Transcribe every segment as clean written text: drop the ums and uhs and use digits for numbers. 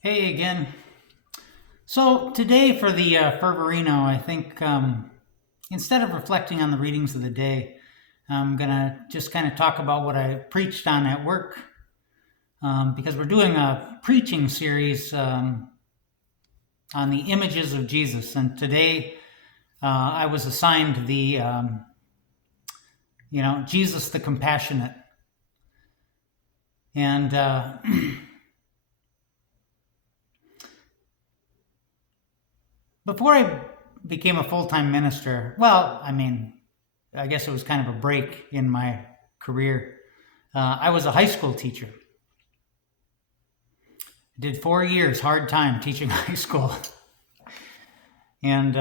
Hey again. So today for the Fervorino, I think instead of reflecting on the readings of the day, I'm going to just kind of talk about what I preached on at work because we're doing a preaching series on the images of Jesus. And today I was assigned Jesus the Compassionate. And before I became a full time minister, I guess it was kind of a break in my career. I was a high school teacher. Did 4 years, hard time teaching high school. And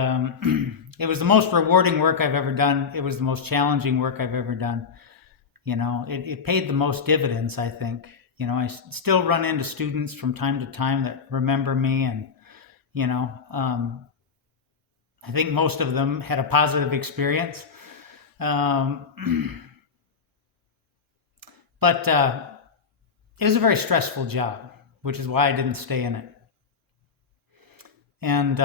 it was the most rewarding work I've ever done. It was the most challenging work I've ever done. It paid the most dividends, I think. I still run into students from time to time that remember me, and, you know, um, I think most of them had a positive experience. Um, but it was a very stressful job, which is why I didn't stay in it. And,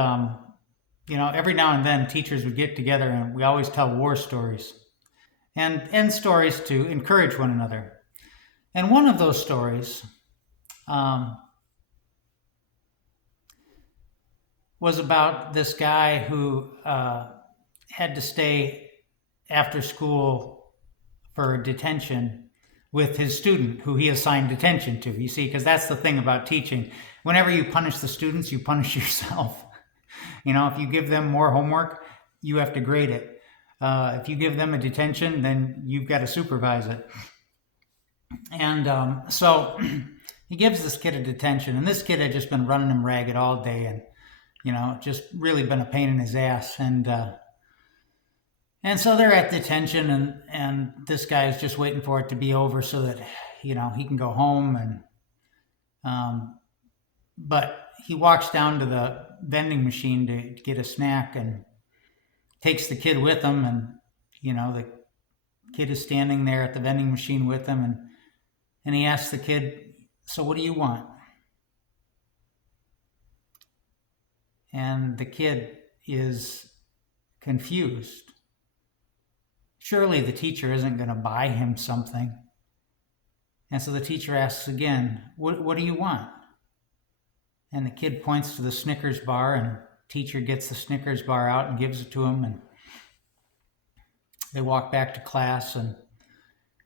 every now and then teachers would get together and we always tell war stories and stories to encourage one another. And one of those stories um, was about this guy who had to stay after school for detention with his student who he assigned detention to. You see, because that's the thing about teaching. Whenever you punish the students, you punish yourself. If you give them more homework, you have to grade it. If you give them a detention, then you've got to supervise it. And so he gives this kid a detention, and this kid had just been running him ragged all day, and just really been a pain in his ass. And so they're at detention, and this guy is just waiting for it to be over so that he can go home. And but he walks down to the vending machine to get a snack and takes the kid with him. And the kid is standing there at the vending machine with him, and he asks the kid, "So what do you want?" And the kid is confused. Surely the teacher isn't going to buy him something. And so the teacher asks again, what do you want? And the kid points to the Snickers bar, and teacher gets the Snickers bar out and gives it to him. And they walk back to class and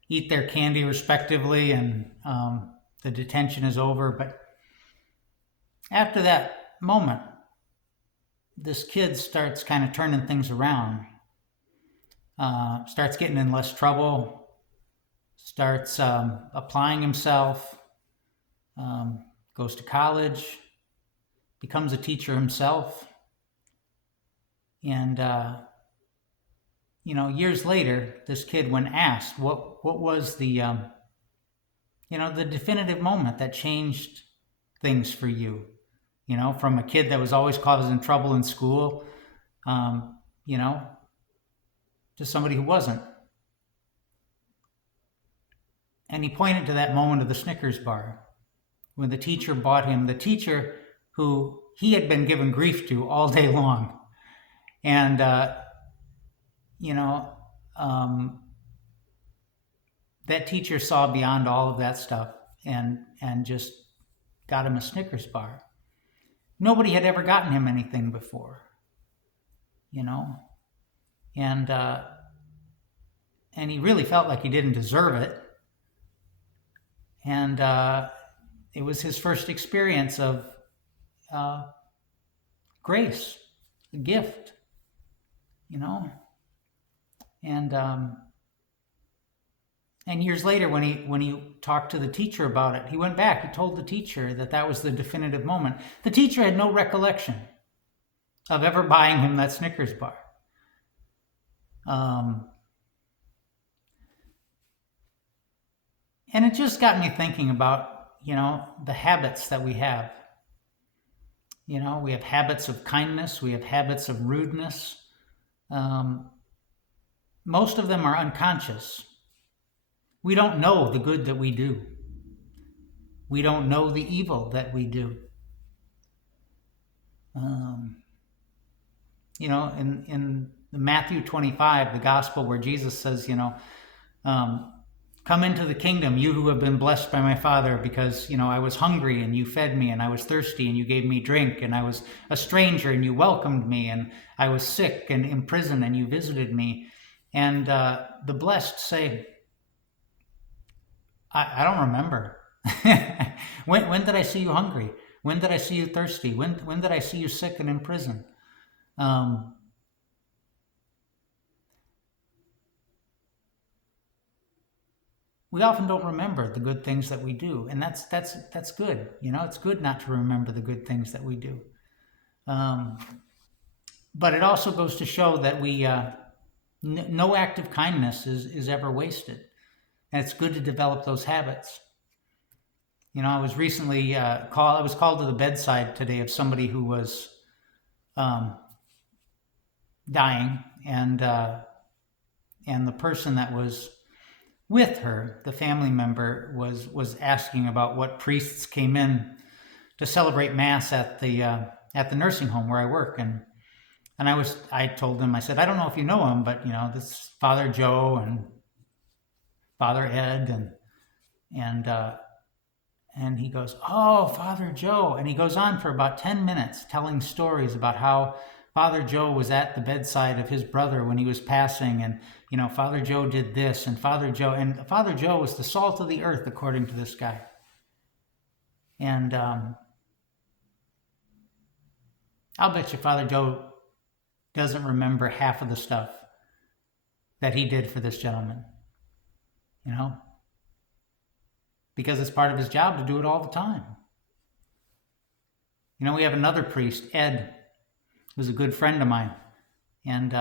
eat their candy respectively, and the detention is over. But after that moment, this kid starts kind of turning things around, starts getting in less trouble, starts applying himself, goes to college, becomes a teacher himself. And, years later, this kid, when asked what was the definitive moment that changed things for you, from a kid that was always causing trouble in school, to somebody who wasn't. And he pointed to that moment of the Snickers bar when the teacher bought him, the teacher who he had been giving grief to all day long. And, that teacher saw beyond all of that stuff and just got him a Snickers bar. Nobody had ever gotten him anything before, and he really felt like he didn't deserve it. And it was his first experience of grace, a gift, and years later, when he talked to the teacher about it, he went back. He told the teacher that was the definitive moment. The teacher had no recollection of ever buying him that Snickers bar. And it just got me thinking about, the habits that we have. We have habits of kindness. We have habits of rudeness. Most of them are unconscious. We don't know the good that we do. We don't know the evil that we do. Um, in Matthew 25, the gospel where Jesus says, um, come into the kingdom, you who have been blessed by my Father, because, I was hungry and you fed me, and I was thirsty and you gave me drink, and I was a stranger and you welcomed me, and I was sick and in prison and you visited me. And the blessed say, I don't remember. When did I see you hungry? When did I see you thirsty? When did I see you sick and in prison? Um, we often don't remember the good things that we do, and that's good. It's good not to remember the good things that we do. Um, but it also goes to show that no act of kindness is ever wasted, and it's good to develop those habits. I was recently called. I was called to the bedside today of somebody who was um, dying, and the person that was with her, the family member, was asking about what priests came in to celebrate mass at the nursing home where I work, and I told them, I said, I don't know if you know him, but this is Father Joe and Father Ed, and he goes, oh, Father Joe. And he goes on for about 10 minutes telling stories about how Father Joe was at the bedside of his brother when he was passing. And, Father Joe did this, and Father Joe was the salt of the earth, according to this guy. And I'll bet you Father Joe doesn't remember half of the stuff that he did for this gentleman, because it's part of his job to do it all the time. We have another priest, Ed, who's a good friend of mine. And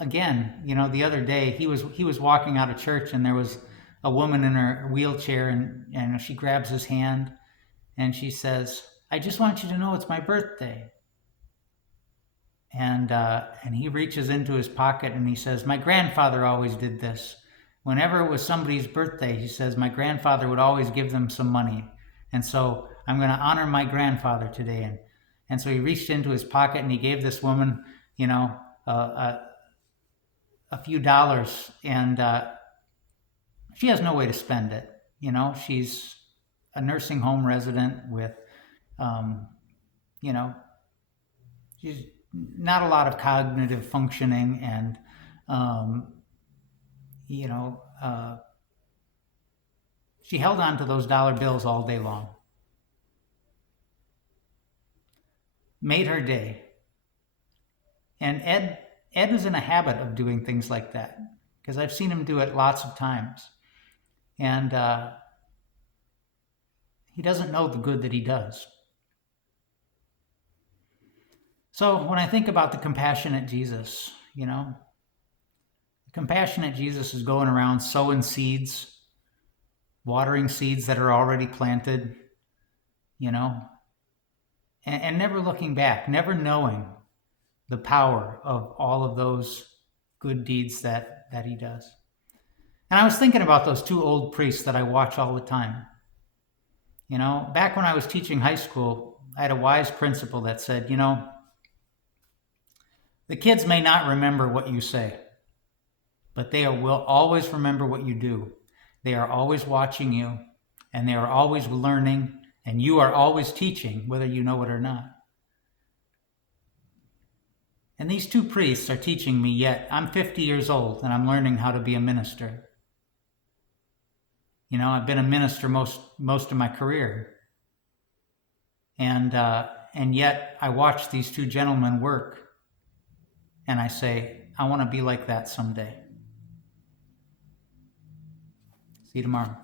again, the other day he was walking out of church, and there was a woman in her wheelchair, and she grabs his hand and she says, I just want you to know it's my birthday. And he reaches into his pocket and he says, my grandfather always did this. Whenever it was somebody's birthday, he says, my grandfather would always give them some money. And so I'm going to honor my grandfather today. And so he reached into his pocket and he gave this woman, a few dollars. And she has no way to spend it. She's a nursing home resident with, she's not a lot of cognitive functioning, and she held on to those dollar bills all day long. Made her day. And Ed was in a habit of doing things like that, because I've seen him do it lots of times. And he doesn't know the good that he does. So when I think about the compassionate Jesus, the compassionate Jesus is going around sowing seeds, watering seeds that are already planted, and never looking back, never knowing the power of all of those good deeds that he does. And I was thinking about those two old priests that I watch all the time. Back when I was teaching high school, I had a wise principal that said, the kids may not remember what you say, but they will always remember what you do. They are always watching you, and they are always learning, and you are always teaching, whether you know it or not. And these two priests are teaching me, yet I'm 50 years old and I'm learning how to be a minister. I've been a minister most of my career. And yet I watch these two gentlemen work, and I say, I want to be like that someday. See you tomorrow.